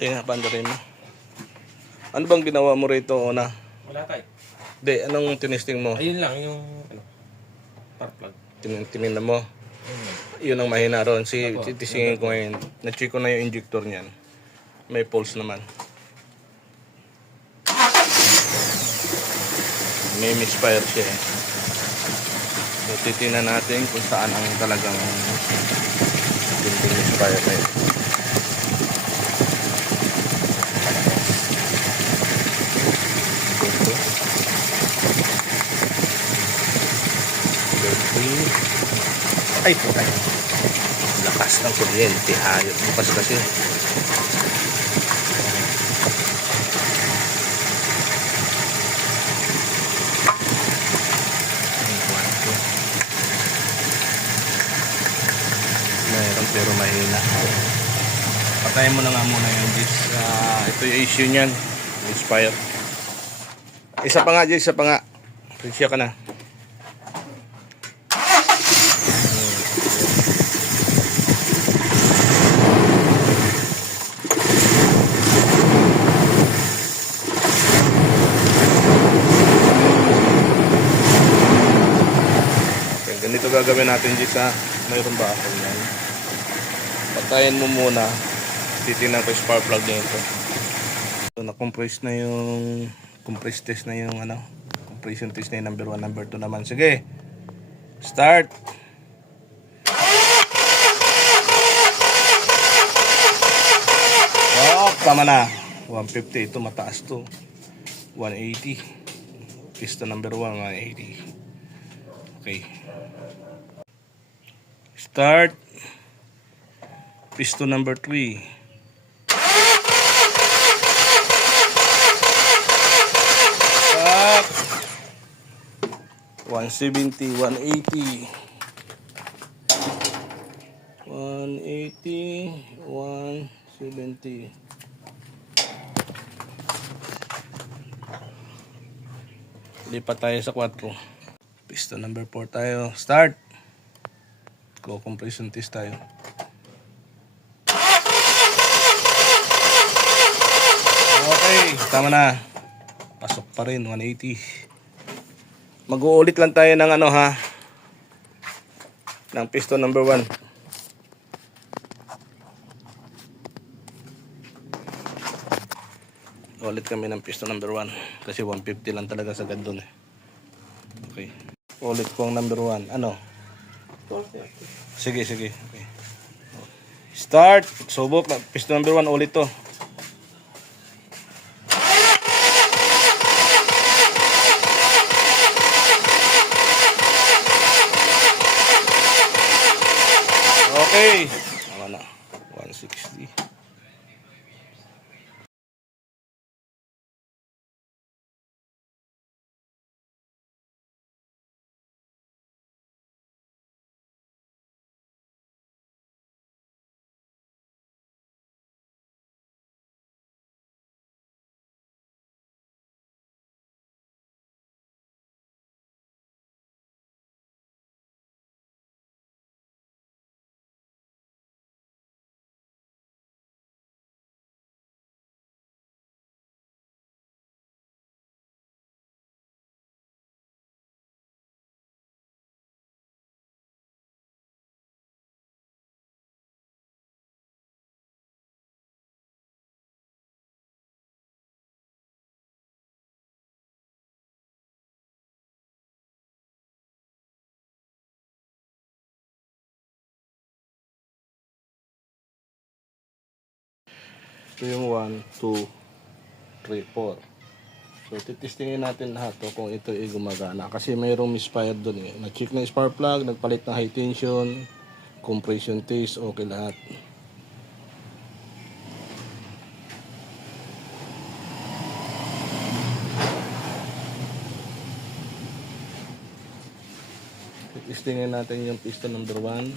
Sige nga, pandarin mo. Ano bang ginawa mo rito, una? Wala tayo. Hindi, anong tinisting mo? Ayun lang, yung spark plug. Tininan mo? Yun ang mahina ron. Opo. Titisingin ko ngayon. Na-check ko na yung injector niyan. May pulse naman. May misfire siya eh. So, titingnan natin kung saan ang talagang misfire na yun. Ay po tayo. Lakas ng kuryente. Hayop. Bukas kasi. Mayroon pero mahina. Patayin mo na nga muna yung Jis. Ito yung issue niyan. Inspire. Isa pa nga Jis. Isa pa nga. Prisya ka na. Ganito gagawin natin dito sa mayroon ba ako yan. Patayin mo muna. Titingnan ko yung spark plug nito. So, na-compress na yung compress test na yung ano. Compression test na yung number 1, number 2 naman. Sige. Start. Oh, tama na. 150. Ito mataas to. 180. Piston number 1, 180. Okay. Start. Piston number 3. Stop. 170, 180. 180, 170. Lipat tayo sa 4. Piston number 4 tayo. Start. Go compression test tayo. Okay, tama na. Pasok pa rin 180. Mag-uulit lang tayo ng ano ha. Ng piston number 1. Ulit kami ng piston number 1 kasi 150 lang talaga sa gandun eh. Okay. Ulit ko ang number 1. Ano? Sige, sige. Okay. Start. Subok. Piston number 1 ulit to. Okay. Tama na. 160. Ito yung 1, 2, 3, 4. So, titestingin natin lahat to kung ito ay gumagana. Kasi mayroong misfire doon eh. Na-check na yung spark plug, nagpalit ng high tension, compression test, okay lahat. Titestingin natin yung piston number 1.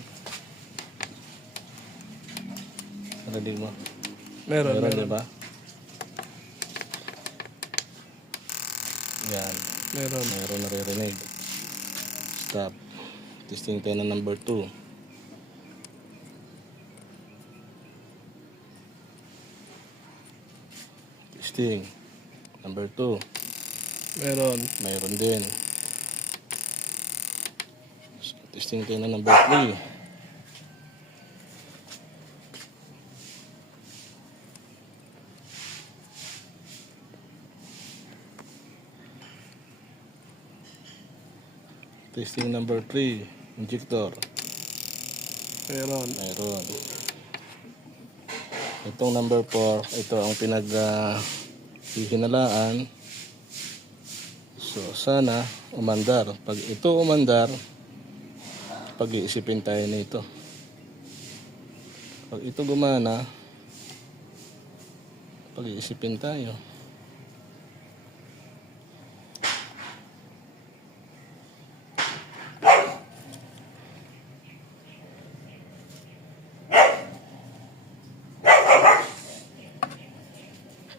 Ready mo? Meron diba? Yan. Meron naririnig. Stop. Testing tayo ng number 2. Testing. Number 2. Mayroon din. So, testing tayo na number 3. Testing number 3. Injector. Mayroon. Itong number 4, ito ang hihinalaan. So, sana umandar. Pag ito umandar, pag-iisipin tayo nito. Pag ito gumana, pag-iisipin tayo.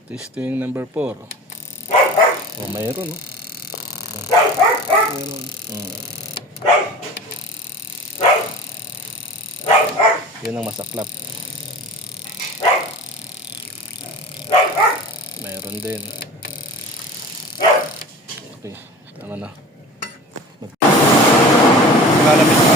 Testing number 4. Oh, mayroon, no? Mayroon. Yun ang masaklap. Mayroon din. Okay, tama na. Lalamig na.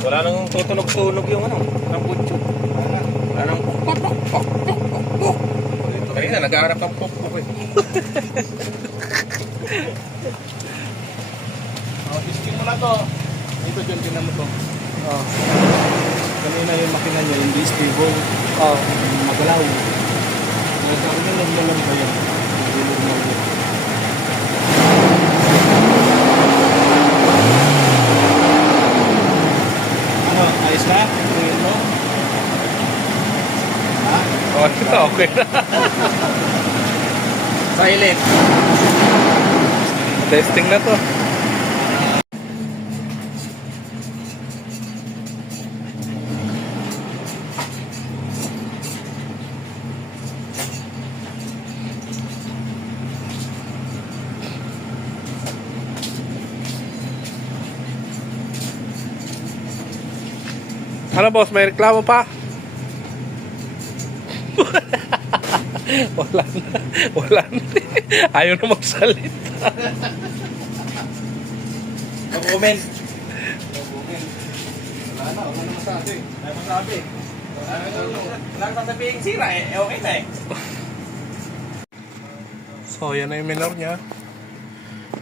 Wala nang tutunog-tunog yung ano, ng butso. Wala nang pok. Kanina, nag-aarap ng pok eh. Testing mo na to. Ito dyan, tinan mo to. Kanina yung makina niya, hindi stable. Magalaw. Sabi niya, normal lang ba yan? Hindi normal yan. Ayos na? Tingin mo? Ha? Okay na. Silent. Testing na to. Ano boss, may reklamo pa? Wala na. Ayaw na magsalita. Mag-comment. Wala na masabi. Ay masabi. Wala nang sabihin sira eh. Okay na eh. So, yan na yung minor niya.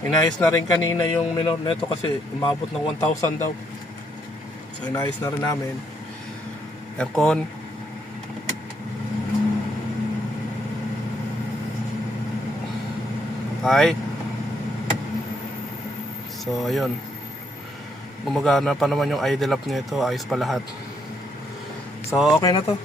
Inayos na rin kanina yung minor nito kasi umabot ng 1,000 daw. So, inayos na rin namin. Aircon. Okay. So, ayun. Gumagana pa naman yung idle up nito. Ayos pa lahat. So, okay na to.